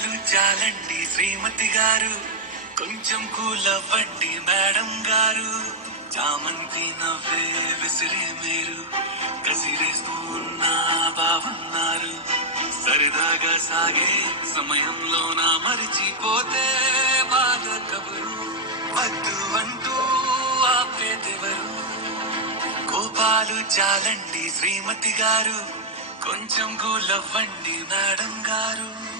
కోపాలు చాలండి శ్రీమతి గారు, కొంచెం కూలవ్వండి మేడం గారు. చామంతి నవ్వే విసిరి మీరు కసిరేస్తూ ఉన్నా బాగున్నారు. సరదాగా సాగే సమయంలో నా మరిచిపోతే బాధ కబురు. వద్దు అంటూ ఆపేదెవరు? కోపాలు చాలండి శ్రీమతి గారు, కొంచెం కూలవ్వండి మేడం గారు.